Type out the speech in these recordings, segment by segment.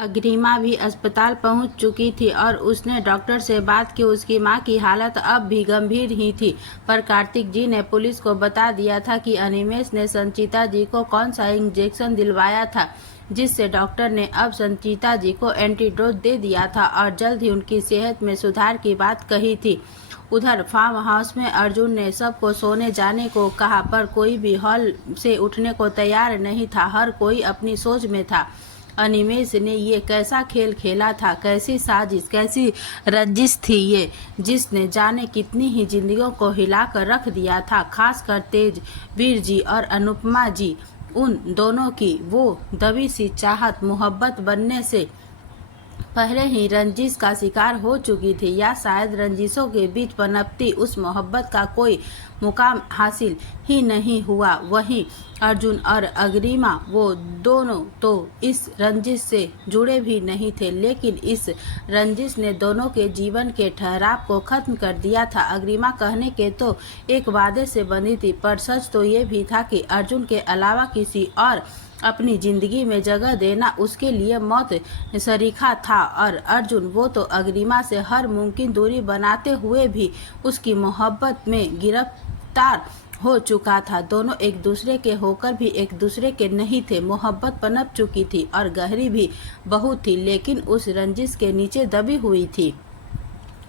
अग्रिमा भी अस्पताल पहुंच चुकी थी और उसने डॉक्टर से बात की। उसकी मां की हालत अब भी गंभीर ही थी, पर कार्तिक जी ने पुलिस को बता दिया था कि अनिमेष ने संचिता जी को कौन सा इंजेक्शन दिलवाया था, जिससे डॉक्टर ने अब संचिता जी को एंटीडोज दे दिया था और जल्द ही उनकी सेहत में सुधार की बात कही थी। उधर फार्म हाउस में अर्जुन ने सबको सोने जाने को कहा, पर कोई भी हॉल से उठने को तैयार नहीं था। हर कोई अपनी सोच में था। अनिमेष ने ये कैसा खेल खेला था, कैसी साजिश, कैसी रंजिश थी ये, जिसने जाने कितनी ही जिंदगियों को हिलाकर रख दिया था। खासकर तेजवीर जी और अनुपमा जी, उन दोनों की वो दबी सी चाहत मोहब्बत बनने से पहले ही रंजिश का शिकार हो चुकी थी, या शायद रंजिशों के बीच पनपती उस मोहब्बत का कोई मुकाम हासिल ही नहीं हुआ। वहीं अर्जुन और अग्रिमा, वो दोनों तो इस रंजिश से जुड़े भी नहीं थे, लेकिन इस रंजिश ने दोनों के जीवन के ठहराव को खत्म कर दिया था। अग्रिमा कहने के तो एक वादे से बंधी थी, पर सच तो ये भी था कि अर्जुन के अलावा किसी और अपनी जिंदगी में जगह देना उसके लिए मौत सरीखा था। और अर्जुन, वो तो अग्रिमा से हर मुमकिन दूरी बनाते हुए भी उसकी मोहब्बत में गिरफ्तार हो चुका था। दोनों एक दूसरे के होकर भी एक दूसरे के नहीं थे। मोहब्बत पनप चुकी थी और गहरी भी बहुत थी, लेकिन उस रंजिश के नीचे दबी हुई थी।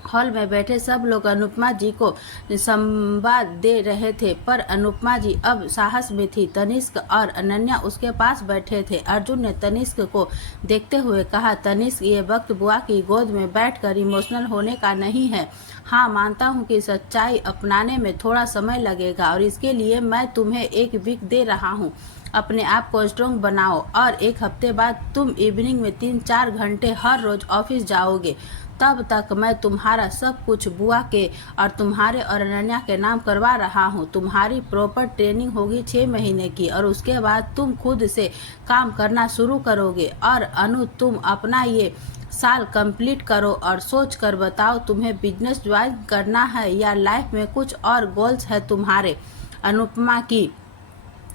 हॉल में बैठे सब लोग अनुपमा जी को संवाद दे रहे थे, पर अनुपमा जी अब साहस में थी। तनिष्क और अनन्या उसके पास बैठे थे। अर्जुन ने तनिष्क को देखते हुए कहा, तनिष्क, ये वक्त बुआ की गोद में बैठकर इमोशनल होने का नहीं है। हाँ, मानता हूँ कि सच्चाई अपनाने में थोड़ा समय लगेगा और इसके लिए मैं तुम्हें एक वीक दे रहा हूँ। अपने आप को स्ट्रॉन्ग बनाओ और एक हफ्ते बाद तुम इवनिंग में 3-4 घंटे हर रोज ऑफिस जाओगे। तब तक मैं तुम्हारा सब कुछ बुआ के और तुम्हारे और अनन्या के नाम करवा रहा हूँ। तुम्हारी प्रॉपर ट्रेनिंग होगी 6 महीने की और उसके बाद तुम खुद से काम करना शुरू करोगे। और अनु, तुम अपना ये साल कंप्लीट करो और सोच कर बताओ, तुम्हें बिजनेस ज्वाइन करना है या लाइफ में कुछ और गोल्स है तुम्हारे। अनुपमा की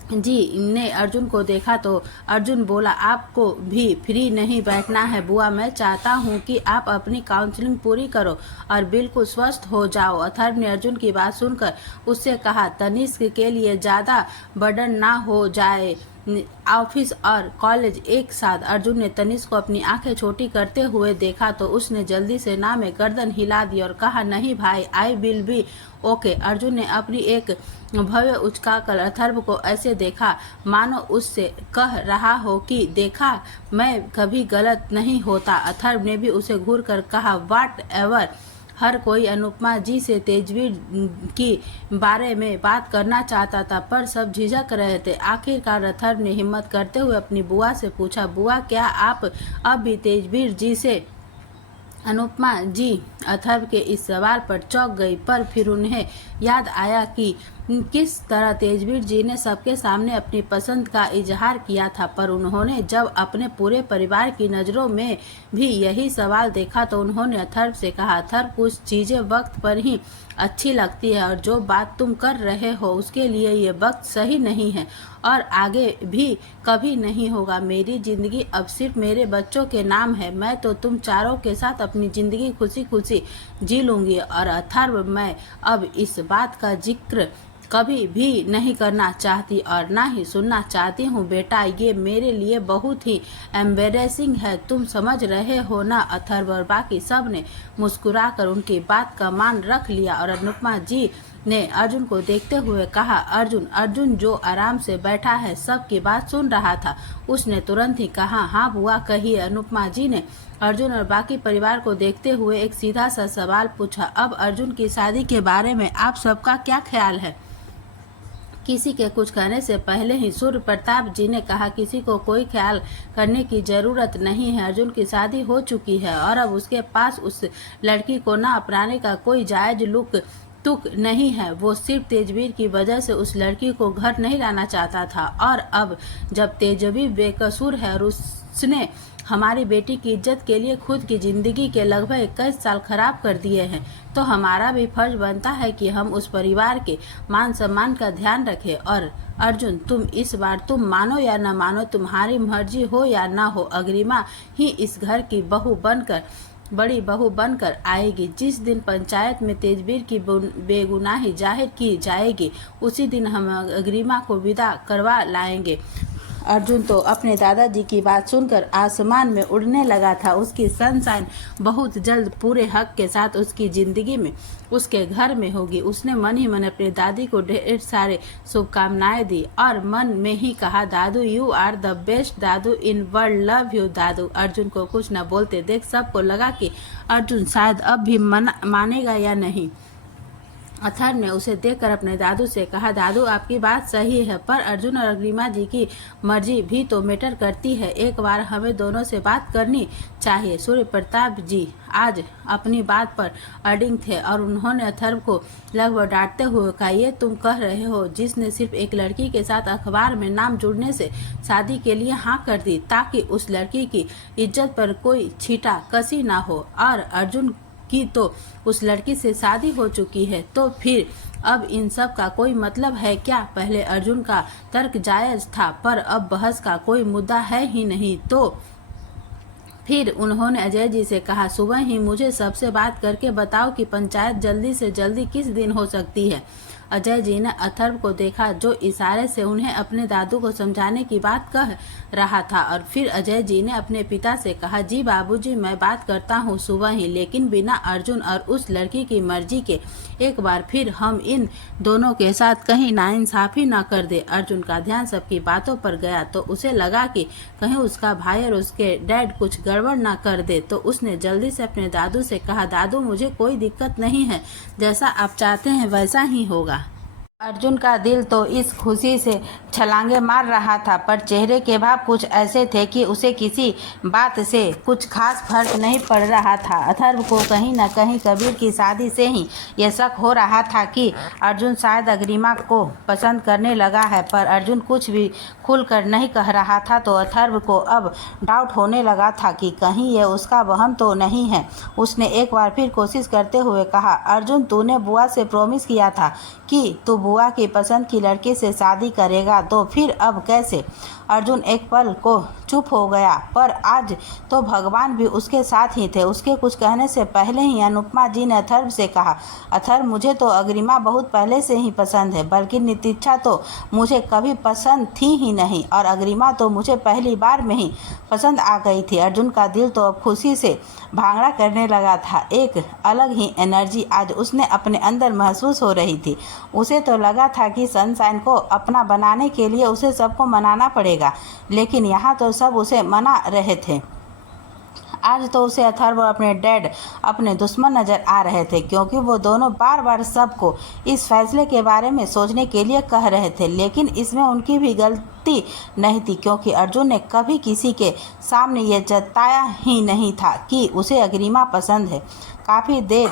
जी ने अर्जुन को देखा तो अर्जुन बोला, आपको भी फ्री नहीं बैठना है बुआ। मैं चाहता हूँ कि आप अपनी काउंसलिंग पूरी करो और बिल्कुल स्वस्थ हो जाओ। अथर्व ने अर्जुन की बात सुनकर उससे कहा, तनिष्क के लिए ज़्यादा बर्डन ना हो जाए, ऑफिस और कॉलेज एक साथ। अर्जुन ने तनिष्क को अपनी आंखें छोटी करते हुए देखा तो उसने जल्दी से ना में गर्दन हिला दी और कहा, नहीं भाई, I will be okay. Arjun ने अपनी एक भव्य उचकाकर अथर्व को ऐसे देखा मानो उससे कह रहा हो कि देखा, मैं कभी गलत नहीं होता। अथर्व ने भी उसे घूर कर कहा, वाट एवर। हर कोई अनुपमा जी से तेजवीर की बारे में बात करना चाहता था, पर सब झिझक रहे थे। आखिरकार अथर्व ने हिम्मत करते हुए अपनी बुआ से पूछा, बुआ, क्या आप अब भी तेजवीर जी से? अनुपमा जी अथर्व के इस सवाल पर चौंक गई, पर फिर उन्हें याद आया कि किस तरह तेजवीर जी ने सबके सामने अपनी पसंद का इजहार किया था। पर उन्होंने जब अपने पूरे परिवार की नज़रों में भी यही सवाल देखा तो उन्होंने अथर्व से कहा, अथर्व, कुछ चीज़ें वक्त पर ही अच्छी लगती है और जो बात तुम कर रहे हो उसके लिए ये वक्त सही नहीं है और आगे भी कभी नहीं होगा। मेरी ज़िंदगी अब सिर्फ मेरे बच्चों के नाम है। मैं तो तुम चारों के साथ अपनी ज़िंदगी खुशी खुशी जी लूँगी। और अथर्व, मैं अब इस बात का जिक्र कभी भी नहीं करना चाहती और ना ही सुनना चाहती हूँ बेटा। ये मेरे लिए बहुत ही एम्बेरेसिंग है, तुम समझ रहे हो ना। अथर्व और बाकी सब ने मुस्कुराकर उनकी बात का मान रख लिया और अनुपमा जी ने अर्जुन को देखते हुए कहा, अर्जुन जो आराम से बैठा है सबकी बात सुन रहा था, उसने तुरंत ही कहा, हाँ बुआ कहिए। अनुपमा जी ने अर्जुन और बाकी परिवार को देखते हुए एक सीधा सा सवाल पूछा, अब अर्जुन की शादी के बारे में आप सबका क्या ख्याल है? किसी के कुछ कहने से पहले ही सूर्य प्रताप जी ने कहा, किसी को कोई ख्याल करने की जरूरत नहीं है। अर्जुन की शादी हो चुकी है और अब उसके पास उस लड़की को ना अपनाने का कोई जायज तुक नहीं है। वो सिर्फ तेजवीर की वजह से उस लड़की को घर नहीं लाना चाहता था और अब जब तेजवीर बेकसूर है और उसने हमारी बेटी की इज्जत के लिए खुद की जिंदगी के लगभग 21 साल खराब कर दिए हैं, तो हमारा भी फर्ज बनता है कि हम उस परिवार के मान सम्मान का ध्यान रखें। और अर्जुन, तुम इस बार तुम मानो या न मानो, तुम्हारी मर्जी हो या ना हो, अग्रिमा ही इस घर की बड़ी बहू बनकर आएगी। जिस दिन पंचायत में तेजवीर की बेगुनाही जाहिर की जाएगी, उसी दिन हम अग्रिमा को विदा करवा लाएंगे। अर्जुन तो अपने दादाजी की बात सुनकर आसमान में उड़ने लगा था। उसकी सनशाइन बहुत जल्द पूरे हक के साथ उसकी जिंदगी में उसके घर में होगी। उसने मन ही मन अपने दादी को ढेर सारे शुभकामनाएं दी और मन में ही कहा, dadu you are the best dadu in world, love you dadu. Arjun को कुछ न बोलते देख सबको लगा कि अर्जुन शायद अब भी मानेगा या नहीं। अथर्व ने उसे देखकर अपने दादू से कहा, दादू आपकी बात सही है, पर अर्जुन और अग्रिमा जी की मर्जी भी तो मैटर करती है। एक बार हमें दोनों से बात करनी चाहिए। सूर्य प्रताप जी आज अपनी बात पर अडिग थे और उन्होंने अथर्व को लगभग डांटते हुए कहा, ये तुम कह रहे हो जिसने सिर्फ एक लड़की के साथ अखबार में नाम जुड़ने से शादी के लिए हाँ कर दी, ताकि उस लड़की की इज्जत पर कोई छीटा कसी ना हो। और अर्जुन की तो उस लड़की से शादी हो चुकी है, तो फिर अब इन सब का कोई मतलब है क्या? पहले अर्जुन का तर्क जायज था, पर अब बहस का कोई मुद्दा है ही नहीं। तो फिर उन्होंने अजय जी से कहा, सुबह ही मुझे सबसे बात करके बताओ कि पंचायत जल्दी से जल्दी किस दिन हो सकती है। अजय जी ने अथर्व को देखा, जो इशारे से उन्हें अपने दादू को समझाने की बात कह रहा था। और फिर अजय जी ने अपने पिता से कहा, जी बाबूजी, मैं बात करता हूँ सुबह ही, लेकिन बिना अर्जुन और उस लड़की की मर्जी के। एक बार फिर हम इन दोनों के साथ कहीं नाइंसाफी ना कर दे। अर्जुन का ध्यान सबकी बातों पर गया तो उसे लगा कि कहीं उसका भाई और उसके डैड कुछ गड़बड़ ना कर दे। तो उसने जल्दी से अपने दादू से कहा, दादू मुझे कोई दिक्कत नहीं है, जैसा आप चाहते हैं वैसा ही होगा। अर्जुन का दिल तो इस खुशी से छलांगे मार रहा था, पर चेहरे के भाव कुछ ऐसे थे कि उसे किसी बात से कुछ खास फर्क नहीं पड़ रहा था। अथर्व को कहीं न कहीं कबीर की शादी से ही यह शक हो रहा था कि अर्जुन शायद अग्रिमा को पसंद करने लगा है, पर अर्जुन कुछ भी खुलकर नहीं कह रहा था। तो अथर्व को अब डाउट होने लगा था कि कहीं यह उसका वहम तो नहीं है। उसने एक बार फिर कोशिश करते हुए कहा, अर्जुन, तूने बुआ से प्रॉमिस किया था कि तू बुआ की पसंद की लड़की से शादी करेगा, तो फिर अब कैसे? अर्जुन एक पल को चुप हो गया, पर आज तो भगवान भी उसके साथ ही थे। उसके कुछ कहने से पहले ही अनुपमा जी ने अथर्व से कहा, अथर्व, मुझे तो अग्रिमा बहुत पहले से ही पसंद है, बल्कि नितिक्षा तो मुझे कभी पसंद थी ही नहीं, और अग्रिमा तो मुझे पहली बार में ही पसंद आ गई थी। अर्जुन का दिल तो अब खुशी से भांगड़ा करने लगा था। एक अलग ही एनर्जी आज उसने अपने अंदर महसूस हो रही थी। उसे तो लगा था कि सनशाइन को अपना बनाने के लिए उसे सबको मनाना पड़ेगा, लेकिन यहाँ तो सब उसे मना रहे थे। आज तो उसे अथर्व और अपने डैड अपने दुश्मन नजर आ रहे थे, क्योंकि वो दोनों बार बार सबको इस फैसले के बारे में सोचने के लिए कह रहे थे, लेकिन इसमें उनकी भी गलती नहीं थी, क्योंकि अर्जुन ने कभी किसी के सामने ये जताया ही नहीं था कि उसे अग्रिमा पसंद है। काफ़ी देर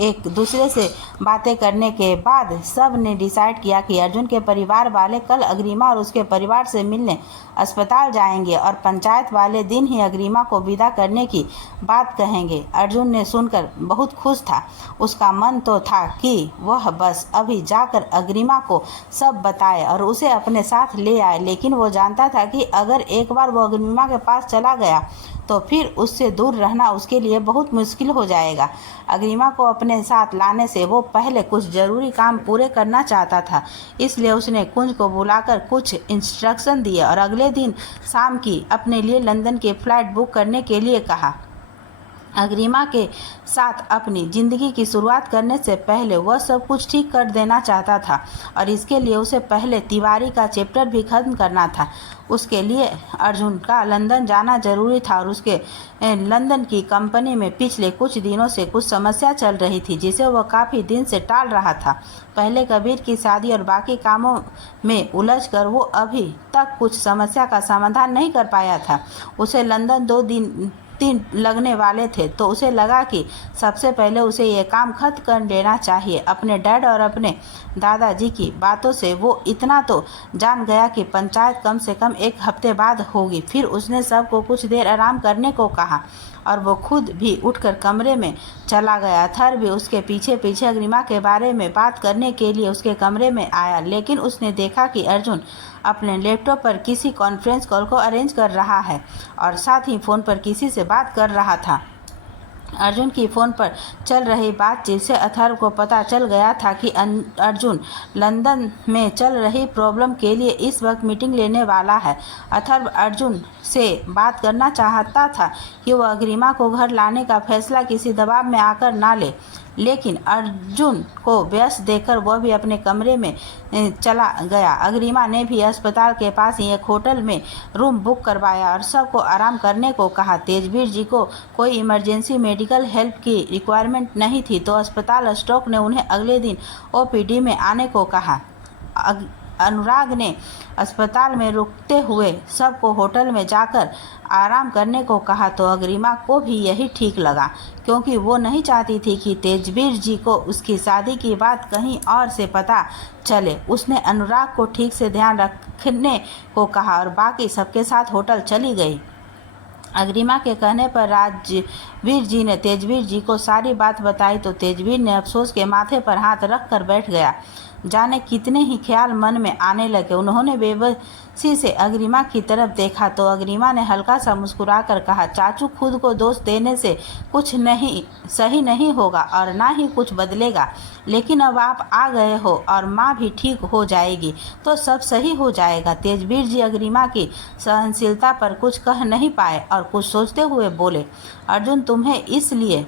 एक दूसरे से बातें करने के बाद सब ने डिसाइड किया कि अर्जुन के परिवार वाले कल अग्रिमा और उसके परिवार से मिलने अस्पताल जाएंगे और पंचायत वाले दिन ही अग्रिमा को विदा करने की बात कहेंगे। अर्जुन ने सुनकर बहुत खुश था। उसका मन तो था कि वह बस अभी जाकर अग्रिमा को सब बताए और उसे अपने साथ ले आए, लेकिन वो जानता था कि अगर एक बार वो अग्रिमा के पास चला गया तो फिर उससे दूर रहना उसके लिए बहुत मुश्किल हो जाएगा। अग्रिमा को अपने साथ लाने से वो पहले कुछ ज़रूरी काम पूरे करना चाहता था, इसलिए उसने कुंज को बुलाकर कुछ इंस्ट्रक्शन दिए और अगले दिन शाम की अपने लिए लंदन की फ़्लाइट बुक करने के लिए कहा। अग्रिमा के साथ अपनी ज़िंदगी की शुरुआत करने से पहले वह सब कुछ ठीक कर देना चाहता था, और इसके लिए उसे पहले तिवारी का चैप्टर भी ख़त्म करना था। उसके लिए अर्जुन का लंदन जाना ज़रूरी था, और उसके लंदन की कंपनी में पिछले कुछ दिनों से कुछ समस्या चल रही थी, जिसे वह काफ़ी दिन से टाल रहा था। पहले कबीर की शादी और बाकी कामों में उलझकर वो अभी तक कुछ समस्या का समाधान नहीं कर पाया था। उसे लंदन 2 दिन दिन लगने वाले थे, तो उसे लगा कि सबसे पहले उसे ये काम खत्म कर लेना चाहिए। अपने डैड और अपने दादाजी की बातों से वो इतना तो जान गया कि पंचायत कम से कम 1 हफ्ते बाद होगी। फिर उसने सबको कुछ देर आराम करने को कहा और वो खुद भी उठकर कमरे में चला गया। अथर्व भी उसके पीछे पीछे अग्रिमा के बारे में बात करने के लिए उसके कमरे में आया, लेकिन उसने देखा कि अर्जुन अपने लैपटॉप पर किसी कॉन्फ्रेंस कॉल को अरेंज कर रहा है और साथ ही फ़ोन पर किसी से बात कर रहा था। अर्जुन की फ़ोन पर चल रही बातचीत से अथर्व को पता चल गया था कि अर्जुन लंदन में चल रही प्रॉब्लम के लिए इस वक्त मीटिंग लेने वाला है। अथर्व अर्जुन से बात करना चाहता था कि वह अग्रिमा को घर लाने का फैसला किसी दबाव में आकर ना ले, लेकिन अर्जुन को व्यस्त देखकर वह भी अपने कमरे में चला गया। अग्रिमा ने भी अस्पताल के पास ही एक होटल में रूम बुक करवाया और सबको आराम करने को कहा। तेजवीर जी को कोई इमरजेंसी मेडिकल हेल्प की रिक्वायरमेंट नहीं थी, तो अस्पताल स्टॉक ने उन्हें अगले दिन ओपीडी में आने को कहा। अनुराग ने अस्पताल में रुकते हुए सबको होटल में जाकर आराम करने को कहा, तो अग्रिमा को भी यही ठीक लगा, क्योंकि वो नहीं चाहती थी कि तेजवीर जी को उसकी शादी की बात कहीं और से पता चले। उसने अनुराग को ठीक से ध्यान रखने को कहा और बाकी सबके साथ होटल चली गई। अग्रिमा के कहने पर राजवीर जी ने तेजवीर जी को सारी बात बताई, तो तेजवीर ने अफसोस के माथे पर हाथ रख कर बैठ गया। जाने कितने ही ख्याल मन में आने लगे। उन्होंने बेबसी से अग्रिमा की तरफ देखा तो अग्रिमा ने हल्का सा मुस्कुराकर कहा, चाचू, खुद को दोष देने से कुछ नहीं सही नहीं होगा और ना ही कुछ बदलेगा, लेकिन अब आप आ गए हो और माँ भी ठीक हो जाएगी तो सब सही हो जाएगा। तेजवीर जी अग्रिमा की सहनशीलता पर कुछ कह नहीं पाए और कुछ सोचते हुए बोले, अर्जुन तुम्हें इसलिए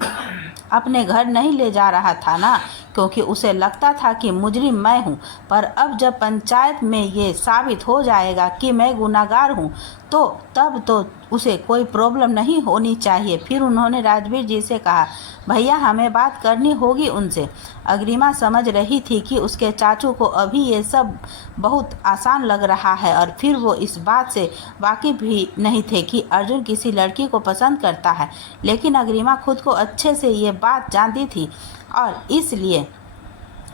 अपने घर नहीं ले जा रहा था ना, क्योंकि उसे लगता था कि मुजरिम मैं हूँ, पर अब जब पंचायत में ये साबित हो जाएगा कि मैं गुनाहगार हूँ तो तब तो उसे कोई प्रॉब्लम नहीं होनी चाहिए। फिर उन्होंने राजवीर जी से कहा, भैया हमें बात करनी होगी उनसे। अग्रिमा समझ रही थी कि उसके चाचू को अभी ये सब बहुत आसान लग रहा है और फिर वो इस बात से वाकिफ भी नहीं थे कि अर्जुन किसी लड़की को पसंद करता है, लेकिन अग्रिमा खुद को अच्छे से ये बात जानती थी और इसलिए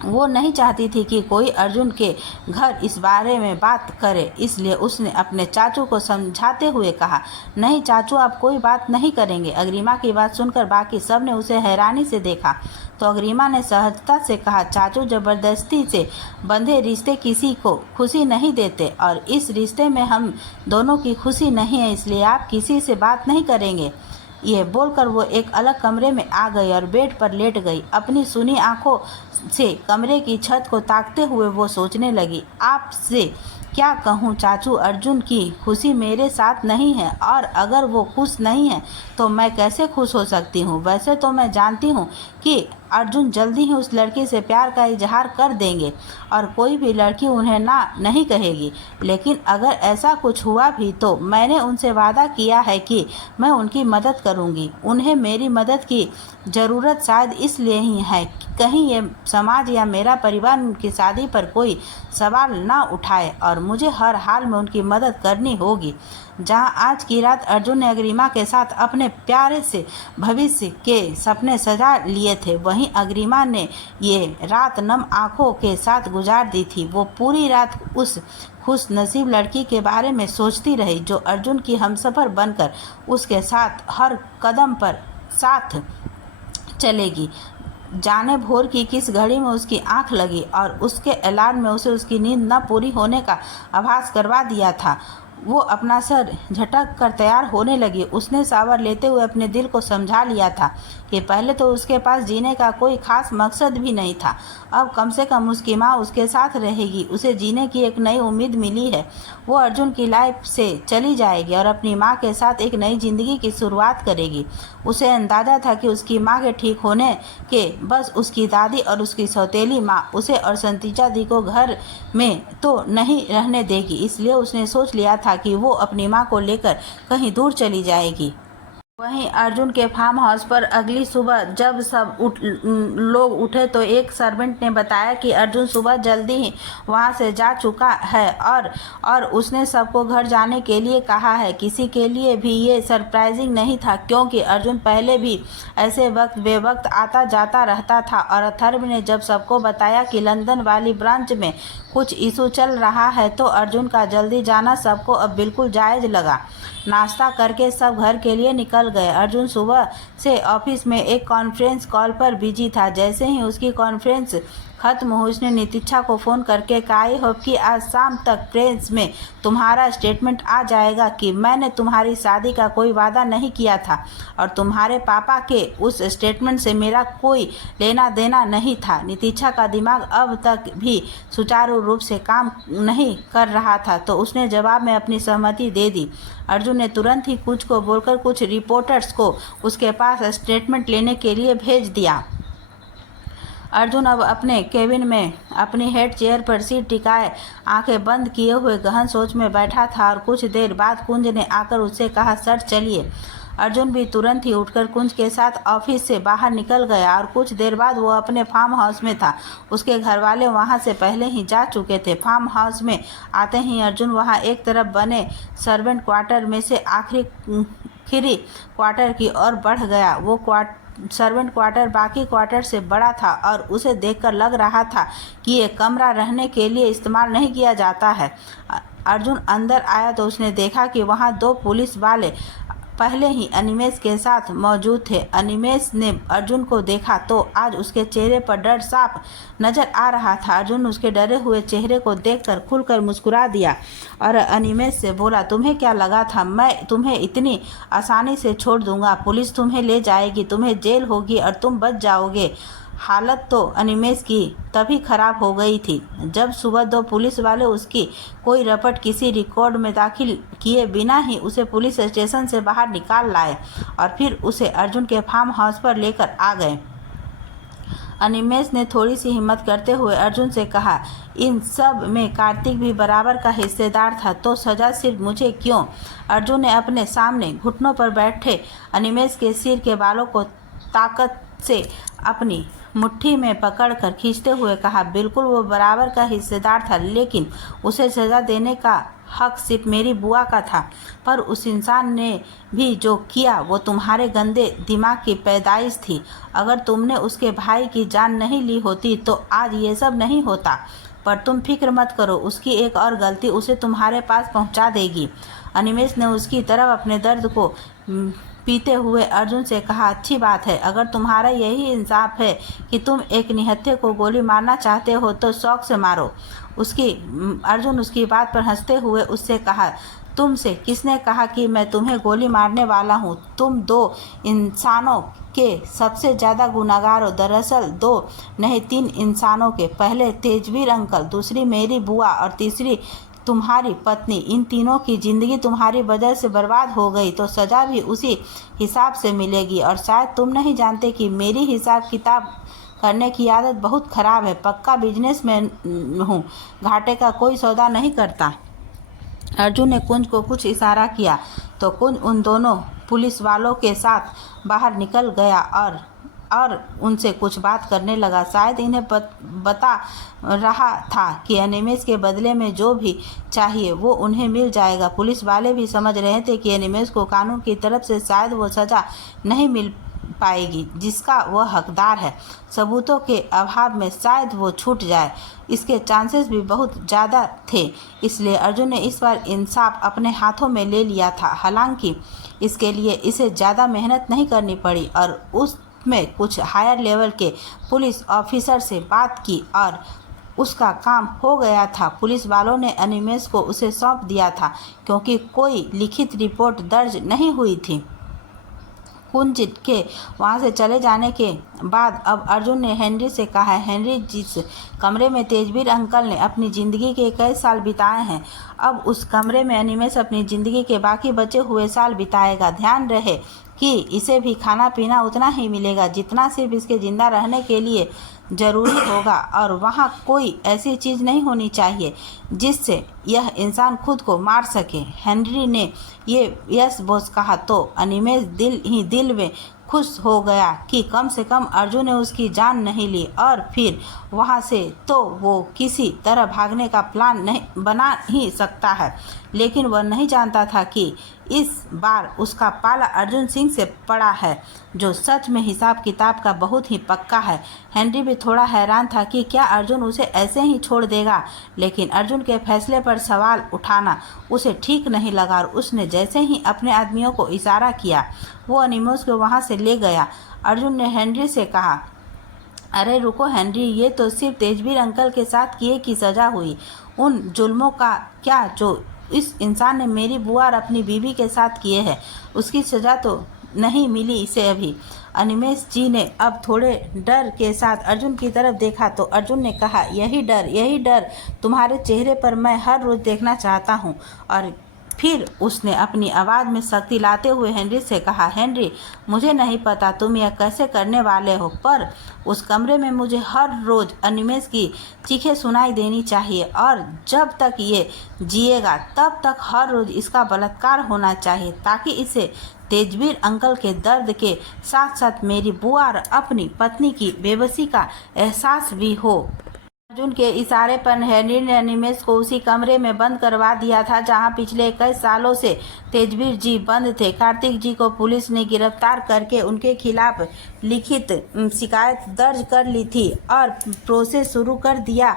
वो नहीं चाहती थी कि कोई अर्जुन के घर इस बारे में बात करे। इसलिए उसने अपने चाचू को समझाते हुए कहा, नहीं चाचू, आप कोई बात नहीं करेंगे। अग्रिमा की बात सुनकर बाकी सब ने उसे हैरानी से देखा, तो अग्रिमा ने सहजता से कहा, चाचू, ज़बरदस्ती से बंधे रिश्ते किसी को खुशी नहीं देते और इस रिश्ते में हम दोनों की खुशी नहीं है, इसलिए आप किसी से बात नहीं करेंगे। ये बोलकर वो एक अलग कमरे में आ गई और बेड पर लेट गई। अपनी सुनी आंखों से कमरे की छत को ताकते हुए वो सोचने लगी, आपसे क्या कहूँ चाचू, अर्जुन की खुशी मेरे साथ नहीं है और अगर वो खुश नहीं है तो मैं कैसे खुश हो सकती हूँ। वैसे तो मैं जानती हूँ कि अर्जुन जल्दी ही उस लड़की से प्यार का इजहार कर देंगे और कोई भी लड़की उन्हें ना नहीं कहेगी, लेकिन अगर ऐसा कुछ हुआ भी तो मैंने उनसे वादा किया है कि मैं उनकी मदद करूँगी। उन्हें मेरी मदद की ज़रूरत शायद इसलिए ही है कि कहीं ये समाज या मेरा परिवार उनकी शादी पर कोई सवाल ना उठाए और मुझे हर हाल में उनकी मदद करनी होगी। जहां आज की रात अर्जुन ने अग्रिमा के साथ अपने प्यारे से भविष्य के सपने सजा लिए थे, वहीं अग्रिमा ने ये रात नम आंखों के साथ गुजार दी थी। वो पूरी रात उस खुश नसीब लड़की के बारे में सोचती रही जो अर्जुन की हमसफर बनकर उसके साथ हर कदम पर साथ चलेगी। जाने भोर की किस घड़ी में उसकी आंख लगी और उसके अलार्म में उसे उसकी नींद न पूरी होने का आभास करवा दिया था। वो अपना सर झटक कर तैयार होने लगी। उसने शावर लेते हुए अपने दिल को समझा लिया था कि पहले तो उसके पास जीने का कोई खास मकसद भी नहीं था, अब कम से कम उसकी माँ उसके साथ रहेगी, उसे जीने की एक नई उम्मीद मिली है। वो अर्जुन की लाइफ से चली जाएगी और अपनी माँ के साथ एक नई जिंदगी की शुरुआत करेगी। उसे अंदाज़ा था कि उसकी माँ के ठीक होने के बस उसकी दादी और उसकी सौतेली माँ उसे और संतीजा दी को घर में तो नहीं रहने देगी, इसलिए उसने सोच लिया था कि वो अपनी माँ को लेकर कहीं दूर चली जाएगी। वहीं अर्जुन के फार्म हाउस पर अगली सुबह जब सब लोग उठे तो एक सर्वेंट ने बताया कि अर्जुन सुबह जल्दी ही वहां से जा चुका है और उसने सबको घर जाने के लिए कहा है। किसी के लिए भी ये सरप्राइजिंग नहीं था क्योंकि अर्जुन पहले भी ऐसे वक्त बेवक्त आता जाता रहता था। और अथर्व ने जब सबको बताया कि लंदन वाली ब्रांच में कुछ इशू चल रहा है तो अर्जुन का जल्दी जाना सबको अब बिल्कुल जायज़ लगा। नाश्ता करके सब घर के लिए निकल गए। अर्जुन सुबह से ऑफिस में एक कॉन्फ्रेंस कॉल पर बिजी था। जैसे ही उसकी कॉन्फ्रेंस खत्म हुई उसने नितिक्षा को फ़ोन करके कहा, आई होप कि आज शाम तक प्रेस में तुम्हारा स्टेटमेंट आ जाएगा कि मैंने तुम्हारी शादी का कोई वादा नहीं किया था और तुम्हारे पापा के उस स्टेटमेंट से मेरा कोई लेना देना नहीं था। नितिक्षा का दिमाग अब तक भी सुचारू रूप से काम नहीं कर रहा था तो उसने जवाब में अपनी सहमति दे दी। अर्जुन ने तुरंत ही कुछ को बोलकर कुछ रिपोर्टर्स को उसके पास स्टेटमेंट लेने के लिए भेज दिया। अर्जुन अब अपने केबिन में अपनी हेड चेयर पर सिर टिकाए आंखें बंद किए हुए गहन सोच में बैठा था और कुछ देर बाद कुंज ने आकर उससे कहा, सर चलिए। अर्जुन भी तुरंत ही उठकर कुंज के साथ ऑफिस से बाहर निकल गया और कुछ देर बाद वो अपने फार्म हाउस में था। उसके घरवाले वहां से पहले ही जा चुके थे। फार्म हाउस में आते ही अर्जुन वहां एक तरफ बने सर्वेंट क्वार्टर में से आखिरी क्वार्टर की ओर बढ़ गया। वो सर्वेंट क्वार्टर बाकी क्वार्टर से बड़ा था और उसे देखकर लग रहा था कि ये कमरा रहने के लिए इस्तेमाल नहीं किया जाता है। अर्जुन अंदर आया तो उसने देखा कि वहाँ दो पुलिस वाले पहले ही अनिमेष के साथ मौजूद थे। अनिमेष ने अर्जुन को देखा तो आज उसके चेहरे पर डर साफ नजर आ रहा था। अर्जुन उसके डरे हुए चेहरे को देखकर खुलकर मुस्कुरा दिया और अनिमेष से बोला, तुम्हें क्या लगा था मैं तुम्हें इतनी आसानी से छोड़ दूंगा? पुलिस तुम्हें ले जाएगी, तुम्हें जेल होगी और तुम बच जाओगे। हालत तो अनिमेष की तभी खराब हो गई थी जब सुबह दो पुलिस वाले उसकी कोई रपट किसी रिकॉर्ड में दाखिल किए बिना ही उसे पुलिस स्टेशन से बाहर निकाल लाए और फिर उसे अर्जुन के फार्म हाउस पर लेकर आ गए। अनिमेष ने थोड़ी सी हिम्मत करते हुए अर्जुन से कहा, इन सब में कार्तिक भी बराबर का हिस्सेदार था तो सज़ा सिर्फ मुझे क्यों? अर्जुन ने अपने सामने घुटनों पर बैठे अनिमेष के सिर के बालों को ताकत से अपनी मुट्ठी में पकड़कर खींचते हुए कहा, बिल्कुल वो बराबर का हिस्सेदार था लेकिन उसे सज़ा देने का हक सिर्फ मेरी बुआ का था। पर उस इंसान ने भी जो किया वो तुम्हारे गंदे दिमाग की पैदाइश थी। अगर तुमने उसके भाई की जान नहीं ली होती तो आज ये सब नहीं होता। पर तुम फिक्र मत करो, उसकी एक और गलती उसे तुम्हारे पास पहुंचा देगी। अनिमेष ने उसकी तरफ अपने दर्द को पीते हुए अर्जुन से कहा, अच्छी बात है, अगर तुम्हारा यही इंसाफ है कि तुम एक निहत्थे को गोली मारना चाहते हो तो शौक से मारो। अर्जुन उसकी बात पर हंसते हुए उससे कहा, तुमसे किसने कहा कि मैं तुम्हें गोली मारने वाला हूँ? तुम दो इंसानों के सबसे ज़्यादा गुनहगार हो। दरअसल दो नहीं 3 इंसानों के। पहले तेजवीर अंकल, दूसरी मेरी बुआ और तीसरी तुम्हारी पत्नी। इन तीनों की ज़िंदगी तुम्हारी वजह से बर्बाद हो गई तो सज़ा भी उसी हिसाब से मिलेगी। और शायद तुम नहीं जानते कि मेरी हिसाब किताब करने की आदत बहुत ख़राब है। पक्का बिजनेसमैन हूँ, घाटे का कोई सौदा नहीं करता। अर्जुन ने कुंज को कुछ इशारा किया तो कुंज उन दोनों पुलिस वालों के साथ बाहर निकल गया और उनसे कुछ बात करने लगा। शायद इन्हें बता रहा था कि अनिमेष के बदले में जो भी चाहिए वो उन्हें मिल जाएगा। पुलिस वाले भी समझ रहे थे कि अनिमेष को कानून की तरफ से शायद वो सज़ा नहीं मिल पाएगी जिसका वह हकदार है। सबूतों के अभाव में शायद वो छूट जाए, इसके चांसेस भी बहुत ज़्यादा थे। इसलिए अर्जुन ने इस बार इंसाफ अपने हाथों में ले लिया था। हालांकि इसके लिए इसे ज़्यादा मेहनत नहीं करनी पड़ी और उसमें कुछ हायर लेवल के पुलिस ऑफिसर से बात की और उसका काम हो गया था। पुलिस वालों ने अनिमेष को उसे सौंप दिया था क्योंकि कोई लिखित रिपोर्ट दर्ज नहीं हुई थी। कुंज के वहाँ से चले जाने के बाद अब अर्जुन ने हेनरी से कहा, हेनरी, जिस कमरे में तेजवीर अंकल ने अपनी ज़िंदगी के कई साल बिताए हैं अब उस कमरे में अनिमेष अपनी ज़िंदगी के बाकी बचे हुए साल बिताएगा। ध्यान रहे कि इसे भी खाना पीना उतना ही मिलेगा जितना सिर्फ इसके ज़िंदा रहने के लिए ज़रूरी होगा और वहाँ कोई ऐसी चीज़ नहीं होनी चाहिए जिससे यह इंसान खुद को मार सके। हेनरी ने ये यस बॉस कहा तो अनिमेष दिल में खुश हो गया कि कम से कम अर्जुन ने उसकी जान नहीं ली और फिर वहाँ से तो वो किसी तरह भागने का प्लान नहीं बना ही सकता है। लेकिन वह नहीं जानता था कि इस बार उसका पाला अर्जुन सिंह से पड़ा है, जो सच में हिसाब किताब का बहुत ही पक्का है। हेनरी भी थोड़ा हैरान था कि क्या अर्जुन उसे ऐसे ही छोड़ देगा, लेकिन अर्जुन के फैसले पर सवाल उठाना उसे ठीक नहीं लगा और उसने जैसे ही अपने आदमियों को इशारा किया वो अनिमेष को वहाँ से ले गया। अर्जुन ने हेनरी से कहा, अरे रुको हेनरी, ये तो सिर्फ तेजवीर अंकल के साथ किए की सज़ा हुई। उन जुल्मों का क्या जो इस इंसान ने मेरी बुआ और अपनी बीवी के साथ किए हैं, उसकी सज़ा तो नहीं मिली इसे अभी। अनिमेष जी ने अब थोड़े डर के साथ अर्जुन की तरफ देखा तो अर्जुन ने कहा, यही डर तुम्हारे चेहरे पर मैं हर रोज़ देखना चाहता हूँ। और फिर उसने अपनी आवाज़ में सख्ती लाते हुए हेनरी से कहा, हेनरी, मुझे नहीं पता तुम यह कैसे करने वाले हो, पर उस कमरे में मुझे हर रोज़ अनिमेष की चीखें सुनाई देनी चाहिए और जब तक ये जिएगा तब तक हर रोज़ इसका बलात्कार होना चाहिए, ताकि इसे तेजवीर अंकल के दर्द के साथ साथ मेरी बुआ और अपनी पत्नी की बेबसी का एहसास भी हो। अर्जुन के इशारे पर हेनरी ने अनिमेष को उसी कमरे में बंद करवा दिया था जहां पिछले 21 सालों से तेजवीर जी बंद थे। कार्तिक जी को पुलिस ने गिरफ्तार करके उनके खिलाफ लिखित शिकायत दर्ज कर ली थी और प्रोसेस शुरू कर दिया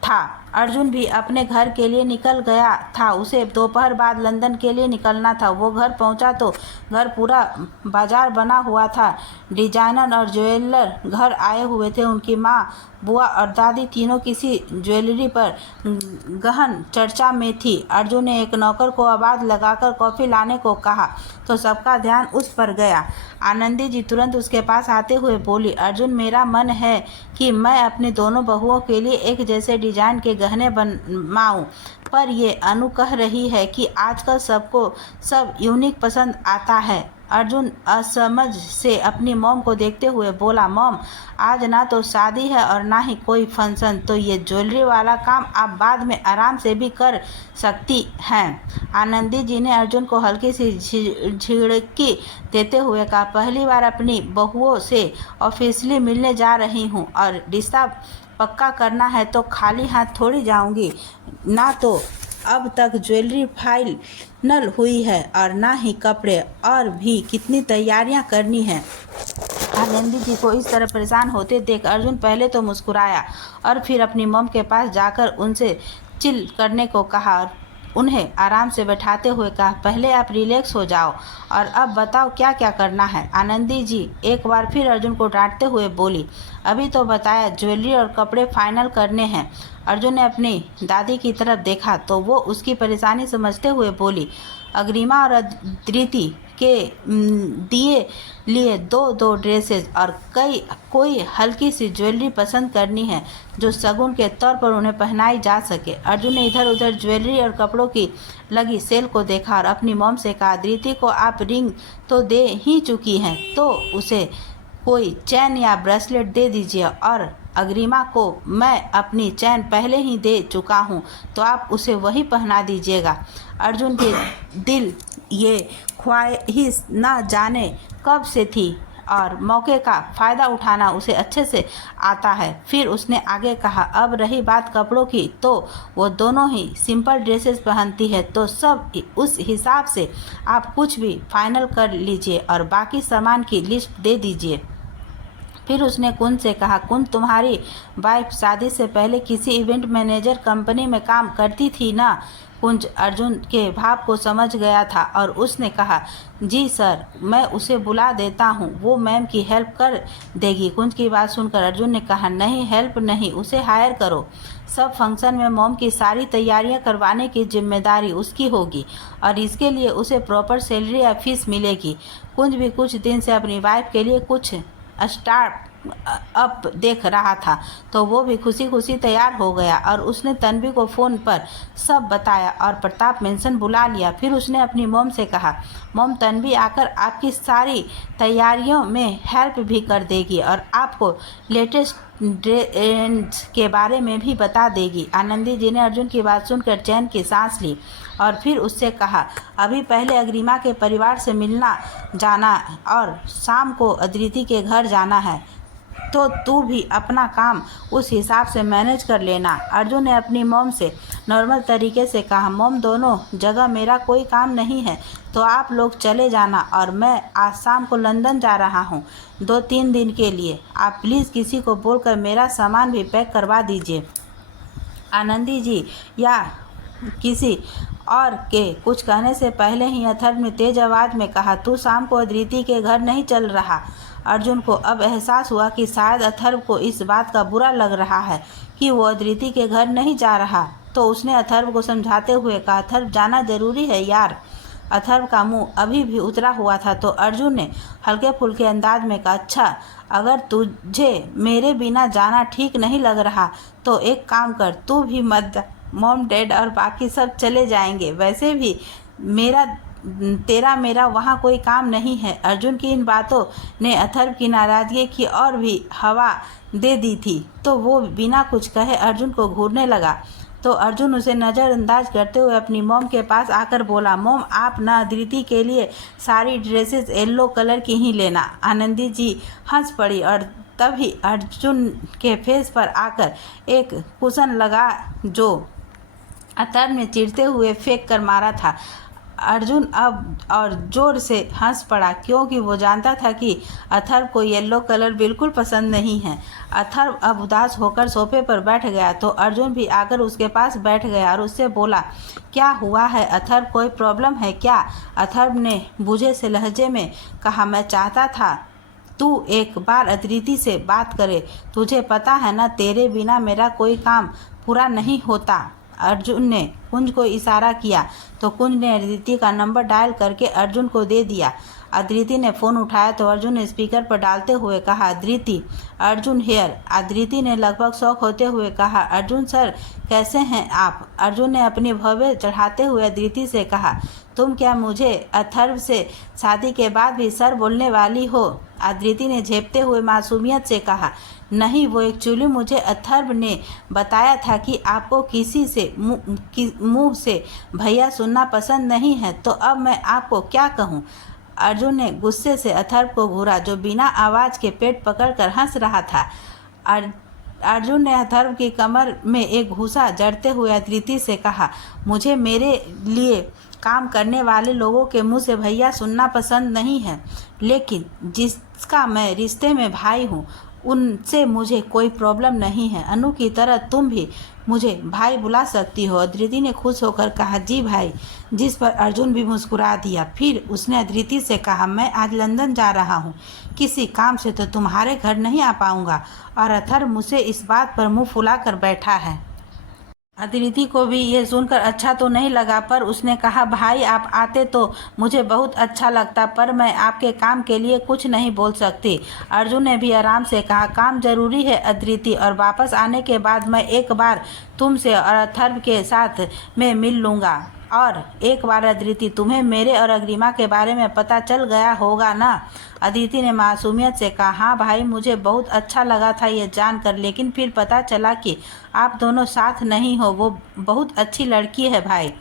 था। अर्जुन भी अपने घर के लिए निकल गया था। उसे दोपहर बाद लंदन के लिए निकलना था। वो घर पहुंचा तो घर पूरा बाजार बना हुआ था। डिजाइनर और ज्वेलर घर आए हुए थे। उनकी माँ, बुआ और दादी तीनों किसी ज्वेलरी पर गहन चर्चा में थी। अर्जुन ने एक नौकर को आवाज़ लगाकर कॉफ़ी लाने को कहा तो सबका ध्यान उस पर गया। आनंदी जी तुरंत उसके पास आते हुए बोली, अर्जुन, मेरा मन है कि मैं अपनी दोनों बहुओं के लिए एक जैसे डिजाइन के गहने बनवाऊं, पर ये अनु कह रही है कि आजकल सबको सब यूनिक पसंद आता है। अर्जुन असमझ से अपनी मॉम को देखते हुए बोला, मॉम, आज ना तो शादी है और ना ही कोई फंक्शन, तो ये ज्वेलरी वाला काम आप बाद में आराम से भी कर सकती हैं। आनंदी जी ने अर्जुन को हल्की सी झिड़की देते हुए कहा, पहली बार अपनी बहुओं से ऑफिशियली मिलने जा रही हूँ और रिश्ता पक्का करना है तो खाली हाथ थोड़ी जाऊंगी। ना तो अब तक ज्वेलरी फाइनल हुई है और ना ही कपड़े, और भी कितनी तैयारियां करनी हैं। आनंदी जी को इस तरह परेशान होते देख अर्जुन पहले तो मुस्कुराया और फिर अपनी मॉम के पास जाकर उनसे चिल करने को कहा और उन्हें आराम से बैठाते हुए कहा, पहले आप रिलैक्स हो जाओ और अब बताओ क्या क्या करना है। आनंदी जी एक बार फिर अर्जुन को डांटते हुए बोली, अभी तो बताया ज्वेलरी और कपड़े फाइनल करने हैं। अर्जुन ने अपनी दादी की तरफ देखा तो वो उसकी परेशानी समझते हुए बोली, अग्रिमा और अदिति के दिए लिए दो ड्रेसेस और कोई हल्की सी ज्वेलरी पसंद करनी है जो शगुन के तौर पर उन्हें पहनाई जा सके। अर्जुन ने इधर उधर ज्वेलरी और कपड़ों की लगी सेल को देखा और अपनी मॉम से कहा, अदिति को आप रिंग तो दे ही चुकी हैं, तो उसे कोई चैन या ब्रेसलेट दे दीजिए, और अग्रिमा को मैं अपनी चैन पहले ही दे चुका हूँ तो आप उसे वही पहना दीजिएगा। अर्जुन के दिल ये ख्वाहिश न जाने कब से थी और मौके का फ़ायदा उठाना उसे अच्छे से आता है। फिर उसने आगे कहा, अब रही बात कपड़ों की, तो वो दोनों ही सिंपल ड्रेसेस पहनती है, तो सब उस हिसाब से आप कुछ भी फाइनल कर लीजिए और बाकी सामान की लिस्ट दे दीजिए। फिर उसने कुंज से कहा, कुंज, तुम्हारी वाइफ शादी से पहले किसी इवेंट मैनेजर कंपनी में काम करती थी ना? कुंज अर्जुन के भाव को समझ गया था और उसने कहा, जी सर, मैं उसे बुला देता हूँ, वो मैम की हेल्प कर देगी। कुंज की बात सुनकर अर्जुन ने कहा, नहीं, हेल्प नहीं, उसे हायर करो। सब फंक्शन में मॉम की सारी तैयारियां करवाने की जिम्मेदारी उसकी होगी और इसके लिए उसे प्रॉपर सैलरी या फीस मिलेगी। कुंज भी कुछ दिन से अपनी वाइफ के लिए कुछ स्टार्ट अप देख रहा था तो वो भी खुशी खुशी तैयार हो गया और उसने तन्वी को फ़ोन पर सब बताया और प्रताप मेंशन बुला लिया। फिर उसने अपनी मॉम से कहा, मॉम तन्वी आकर आपकी सारी तैयारियों में हेल्प भी कर देगी और आपको लेटेस्ट ट्रेंड्स के बारे में भी बता देगी। आनंदी जी ने अर्जुन की बात सुनकर चैन की सांस ली और फिर उससे कहा, अभी पहले अग्रिमा के परिवार से मिलना जाना और शाम को अदिति के घर जाना है, तो तू भी अपना काम उस हिसाब से मैनेज कर लेना। अर्जुन ने अपनी मॉम से नॉर्मल तरीके से कहा, मॉम दोनों जगह मेरा कोई काम नहीं है तो आप लोग चले जाना और मैं आज शाम को लंदन जा रहा हूँ 2-3 दिन के लिए। आप प्लीज़ किसी को बोलकर मेरा सामान भी पैक करवा दीजिए। आनंदी जी या किसी और के कुछ कहने से पहले ही अथर्व ने तेज आवाज़ में कहा, तू शाम को अदिति के घर नहीं चल रहा। अर्जुन को अब एहसास हुआ कि शायद अथर्व को इस बात का बुरा लग रहा है कि वो अदिति के घर नहीं जा रहा, तो उसने अथर्व को समझाते हुए कहा, अथर्व जाना ज़रूरी है यार। अथर्व का मुंह अभी भी उतरा हुआ था तो अर्जुन ने हल्के फुल्के अंदाज में कहा, अच्छा अगर तुझे मेरे बिना जाना ठीक नहीं लग रहा तो एक काम कर, तू भी मत जा, मॉम डैड और बाकी सब चले जाएंगे, वैसे भी तेरा मेरा वहाँ कोई काम नहीं है। अर्जुन की इन बातों ने अथर्व की नाराज़गी की और भी हवा दे दी थी तो वो बिना कुछ कहे अर्जुन को घूरने लगा। तो अर्जुन उसे नज़रअंदाज करते हुए अपनी मॉम के पास आकर बोला, मॉम आप ना अदिति के लिए सारी ड्रेसेस येलो कलर की ही लेना। आनंदी जी हंस पड़ी और तभी अर्जुन के फेस पर आकर एक कुशन लगा जो अथर्व ने चिढ़ते हुए फेंक कर मारा था। अर्जुन अब और ज़ोर से हंस पड़ा क्योंकि वो जानता था कि अथर्व को येलो कलर बिल्कुल पसंद नहीं है। अथर्व अब उदास होकर सोफे पर बैठ गया तो अर्जुन भी आकर उसके पास बैठ गया और उससे बोला, क्या हुआ है अथर्व, कोई प्रॉब्लम है क्या? अथर्व ने बुझे से लहजे में कहा, मैं चाहता था तू एक बार अदिति से बात करे, तुझे पता है ना तेरे बिना मेरा कोई काम पूरा नहीं होता। अर्जुन ने कुंज को इशारा किया तो कुंज ने अदिति का नंबर डायल करके अर्जुन को दे दिया। अदिति ने फ़ोन उठाया तो अर्जुन ने स्पीकर पर डालते हुए कहा, अदिति, अर्जुन हियर। अदिति ने लगभग शौक होते हुए कहा, अर्जुन सर कैसे हैं आप? अर्जुन ने अपनी भव्य चढ़ाते हुए अदिति से कहा, तुम क्या मुझे अथर्व से शादी के बाद भी सर बोलने वाली हो? अदिति ने झेपते हुए मासूमियत से कहा, नहीं, वो एक्चुअली मुझे अथर्व ने बताया था कि आपको किसी से मुंह से भैया सुनना पसंद नहीं है, तो अब मैं आपको क्या कहूँ? अर्जुन ने गुस्से से अथर्व को घूरा जो बिना आवाज़ के पेट पकड़कर हंस रहा था। अर्जुन ने अथर्व की कमर में एक घूंसा जड़ते हुए अदिति से कहा, मुझे मेरे लिए काम करने वाले लोगों के मुंह से भैया सुनना पसंद नहीं है, लेकिन जिसका मैं रिश्ते में भाई हूँ उनसे मुझे कोई प्रॉब्लम नहीं है। अनु की तरह तुम भी मुझे भाई बुला सकती हो। अदिति ने खुश होकर कहा, जी भाई, जिस पर अर्जुन भी मुस्कुरा दिया। फिर उसने अदिति से कहा, मैं आज लंदन जा रहा हूँ, किसी काम से तो तुम्हारे घर नहीं आ पाऊँगा। और अथर्व मुझसे इस बात पर मुँह फुला कर बैठा है। अदिति को भी ये सुनकर अच्छा तो नहीं लगा पर उसने कहा, भाई आप आते तो मुझे बहुत अच्छा लगता, पर मैं आपके काम के लिए कुछ नहीं बोल सकती। अर्जुन ने भी आराम से कहा, काम जरूरी है अदिति, और वापस आने के बाद मैं एक बार तुमसे और अथर्व के साथ में मिल लूँगा। और एक बार अदिति, तुम्हें मेरे और अग्रिमा के बारे में पता चल गया होगा ना? अदिति ने मासूमियत से कहा, हाँ भाई, मुझे बहुत अच्छा लगा था ये जानकर, लेकिन फिर पता चला कि आप दोनों साथ नहीं हो। वो बहुत अच्छी लड़की है भाई।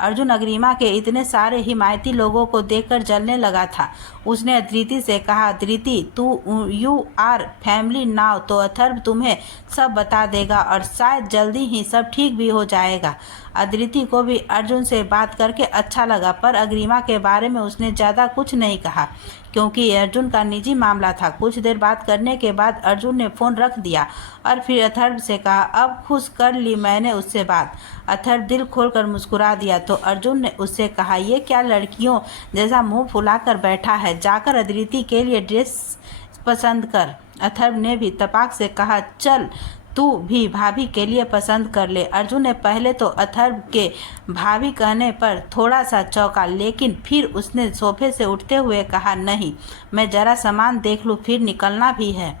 अर्जुन अग्रिमा के इतने सारे हिमायती लोगों को देखकर जलने लगा था। उसने अदिति से कहा, अदिति तू यू आर फैमिली नाउ, तो अथर्व तुम्हें सब बता देगा और शायद जल्दी ही सब ठीक भी हो जाएगा। अदिति को भी अर्जुन से बात करके अच्छा लगा, पर अग्रिमा के बारे में उसने ज़्यादा कुछ नहीं कहा क्योंकि अर्जुन का निजी मामला था। कुछ देर बात करने के बाद अर्जुन ने फ़ोन रख दिया और फिर अथर्व से कहा, अब खुश कर ली मैंने उससे बात। अथर्व दिल खोलकर मुस्कुरा दिया तो अर्जुन ने उससे कहा, ये क्या लड़कियों जैसा मुंह फुलाकर बैठा है, जाकर अदिति के लिए ड्रेस पसंद कर। अथर्व ने भी तपाक से कहा, चल तू भी भाभी के लिए पसंद कर ले। अर्जुन ने पहले तो अथर्व के भाभी कहने पर थोड़ा सा चौंका, लेकिन फिर उसने सोफे से उठते हुए कहा, नहीं, मैं ज़रा सामान देख लूँ, फिर निकलना भी है।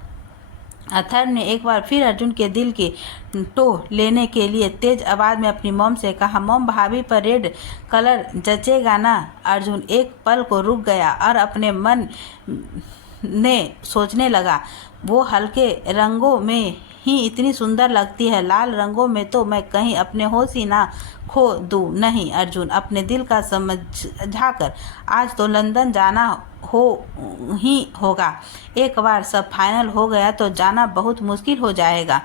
अथर्व ने एक बार फिर अर्जुन के दिल की टोह लेने के लिए तेज आवाज में अपनी मॉम से कहा, मॉम भाभी पर रेड कलर जचेगा ना? अर्जुन एक पल को रुक गया और अपने मन ने सोचने लगा, वो हल्के रंगों में ही इतनी सुंदर लगती है, लाल रंगों में तो मैं कहीं अपने होश ही ना खो दूं। नहीं अर्जुन, अपने दिल का समझाकर आज तो लंदन जाना हो ही होगा। एक बार सब फाइनल हो गया तो जाना बहुत मुश्किल हो जाएगा।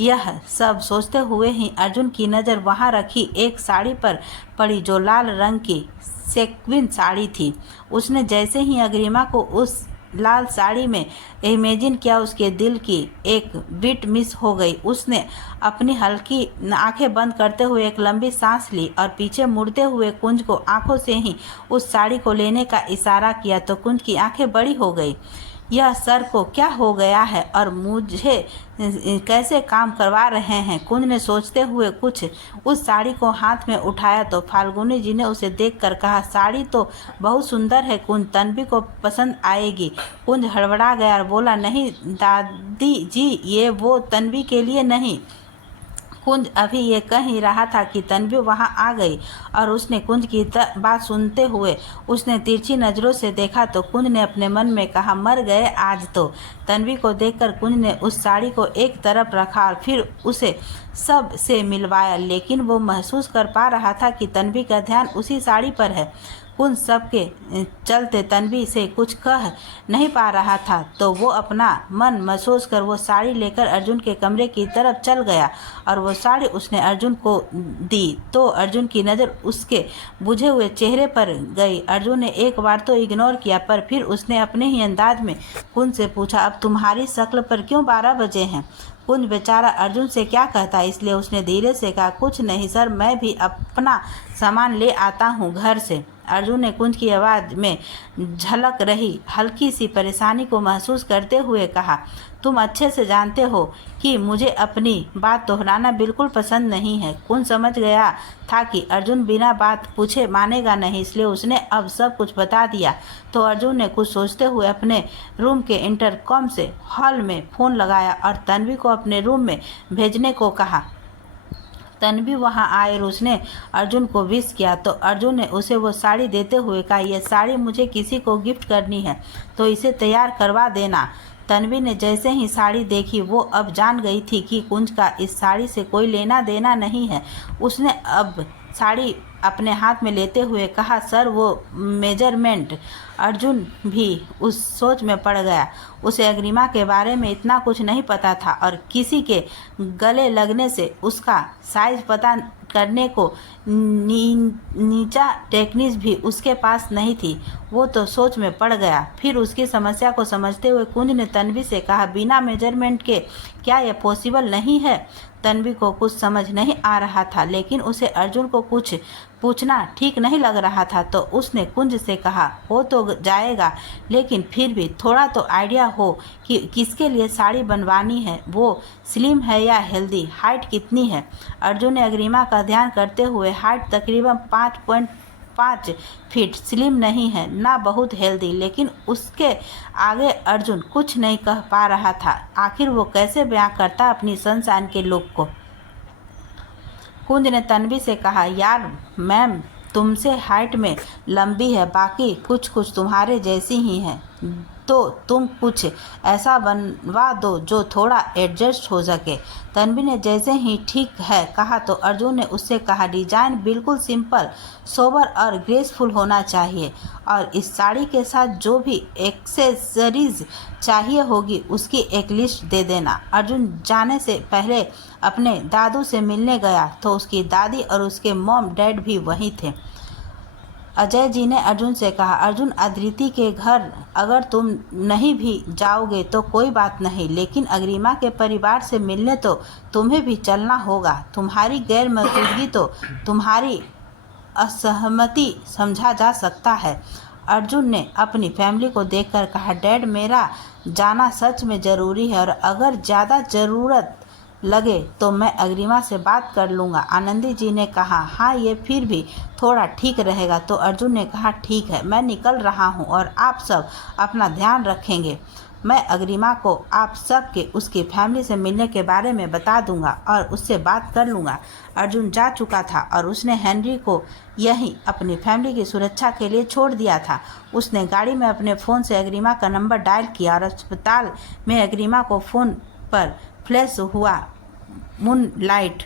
यह सब सोचते हुए ही अर्जुन की नज़र वहां रखी एक साड़ी पर पड़ी जो लाल रंग की सेक्विन साड़ी थी। उसने जैसे ही अग्रिमा को उस लाल साड़ी में इमेजिन किया, उसके दिल की एक बीट मिस हो गई। उसने अपनी हल्की आंखें बंद करते हुए एक लंबी सांस ली और पीछे मुड़ते हुए कुंज को आंखों से ही उस साड़ी को लेने का इशारा किया तो कुंज की आंखें बड़ी हो गई। यह सर को क्या हो गया है और मुझे कैसे काम करवा रहे हैं? कुंज ने सोचते हुए कुछ उस साड़ी को हाथ में उठाया तो फाल्गुनी जी ने उसे देखकर कहा, साड़ी तो बहुत सुंदर है कुंज, तन्वी को पसंद आएगी। कुंज हड़बड़ा गया और बोला, नहीं दादी जी, ये वो तन्वी के लिए नहीं। कुंज अभी ये कह ही रहा था कि तन्वी वहां आ गई और उसने कुंज की बात सुनते हुए उसने तिरछी नज़रों से देखा तो कुंज ने अपने मन में कहा, मर गए आज तो। तन्वी को देखकर कुंज ने उस साड़ी को एक तरफ रखा और फिर उसे सब से मिलवाया, लेकिन वो महसूस कर पा रहा था कि तन्वी का ध्यान उसी साड़ी पर है। कुंज सबके चलते तन्वी से कुछ कह नहीं पा रहा था तो वो अपना मन महसूस कर वो साड़ी लेकर अर्जुन के कमरे की तरफ चल गया और वो साड़ी उसने अर्जुन को दी तो अर्जुन की नज़र उसके बुझे हुए चेहरे पर गई। अर्जुन ने एक बार तो इग्नोर किया पर फिर उसने अपने ही अंदाज में कुंज से पूछा, अब तुम्हारी शक्ल पर क्यों 12 बजे हैं? कुंज बेचारा अर्जुन से क्या कहता, इसलिए उसने धीरे से कहा, कुछ नहीं सर, मैं भी अपना सामान ले आता हूँ घर से। अर्जुन ने कुंज की आवाज़ में झलक रही हल्की सी परेशानी को महसूस करते हुए कहा, तुम अच्छे से जानते हो कि मुझे अपनी बात दोहराना बिल्कुल पसंद नहीं है। कुंज समझ गया था कि अर्जुन बिना बात पूछे मानेगा नहीं, इसलिए उसने अब सब कुछ बता दिया। तो अर्जुन ने कुछ सोचते हुए अपने रूम के इंटरकॉम से हॉल में फ़ोन लगाया और तन्वी को अपने रूम में भेजने को कहा। तन्वी वहां आए और उसने अर्जुन को विश किया तो अर्जुन ने उसे वो साड़ी देते हुए कहा, यह साड़ी मुझे किसी को गिफ्ट करनी है तो इसे तैयार करवा देना। तन्वी ने जैसे ही साड़ी देखी वो अब जान गई थी कि कुंज का इस साड़ी से कोई लेना देना नहीं है। उसने अब साड़ी अपने हाथ में लेते हुए कहा, सर वो मेजरमेंट। अर्जुन भी उस सोच में पड़ गया। उसे अग्रिमा के बारे में इतना कुछ नहीं पता था और किसी के गले लगने से उसका साइज पता करने को नीचा टेक्निक भी उसके पास नहीं थी। वो तो सोच में पड़ गया। फिर उसकी समस्या को समझते हुए कुंज ने तन्वी से कहा, बिना मेजरमेंट के क्या यह पॉसिबल नहीं है? तन्वी को कुछ समझ नहीं आ रहा था लेकिन उसे अर्जुन को कुछ पूछना ठीक नहीं लग रहा था तो उसने कुंज से कहा, हो तो जाएगा लेकिन फिर भी थोड़ा तो आइडिया हो कि किसके लिए साड़ी बनवानी है, वो स्लिम है या हेल्दी, हाइट कितनी है? अर्जुन ने अग्रिमा का ध्यान करते हुए, हाइट तकरीबन 5.5 फीट, स्लिम नहीं है ना बहुत हेल्दी, लेकिन उसके आगे अर्जुन कुछ नहीं कह पा रहा था। आखिर वो कैसे बयां करता अपनी सनशाइन के लुक को। कुंज ने तन्वी से कहा, यार मैम तुमसे हाइट में लंबी है, बाकी कुछ कुछ तुम्हारे जैसी ही है, तो तुम कुछ ऐसा बनवा दो जो थोड़ा एडजस्ट हो सके। तन्वी ने जैसे ही ठीक है कहा तो अर्जुन ने उससे कहा, डिजाइन बिल्कुल सिंपल, सोबर और ग्रेसफुल होना चाहिए और इस साड़ी के साथ जो भी एक्सेसरीज चाहिए होगी उसकी एक लिस्ट दे देना। अर्जुन जाने से पहले अपने दादू से मिलने गया तो उसकी दादी और उसके मॉम डैड भी वहीं थे। अजय जी ने अर्जुन से कहा, अर्जुन अदिति के घर अगर तुम नहीं भी जाओगे तो कोई बात नहीं, लेकिन अग्रिमा के परिवार से मिलने तो तुम्हें भी चलना होगा। तुम्हारी गैर मौजूदगी तो तुम्हारी असहमति समझा जा सकता है। अर्जुन ने अपनी फैमिली को देखकर कहा, डैड मेरा जाना सच में ज़रूरी है और अगर ज़्यादा ज़रूरत लगे तो मैं अग्रिमा से बात कर लूँगा। आनंदी जी ने कहा, हाँ ये फिर भी थोड़ा ठीक रहेगा। तो अर्जुन ने कहा, ठीक है, मैं निकल रहा हूँ और आप सब अपना ध्यान रखेंगे। मैं अग्रिमा को आप सब के उसकी फैमिली से मिलने के बारे में बता दूंगा और उससे बात कर लूँगा। अर्जुन जा चुका था और उसने हेनरी को यहीं अपनी फैमिली की सुरक्षा के लिए छोड़ दिया था। उसने गाड़ी में अपने फ़ोन से अग्रिमा का नंबर डायल किया और अस्पताल में अग्रिमा को फ़ोन पर फ्लैश हुआ मूनलाइट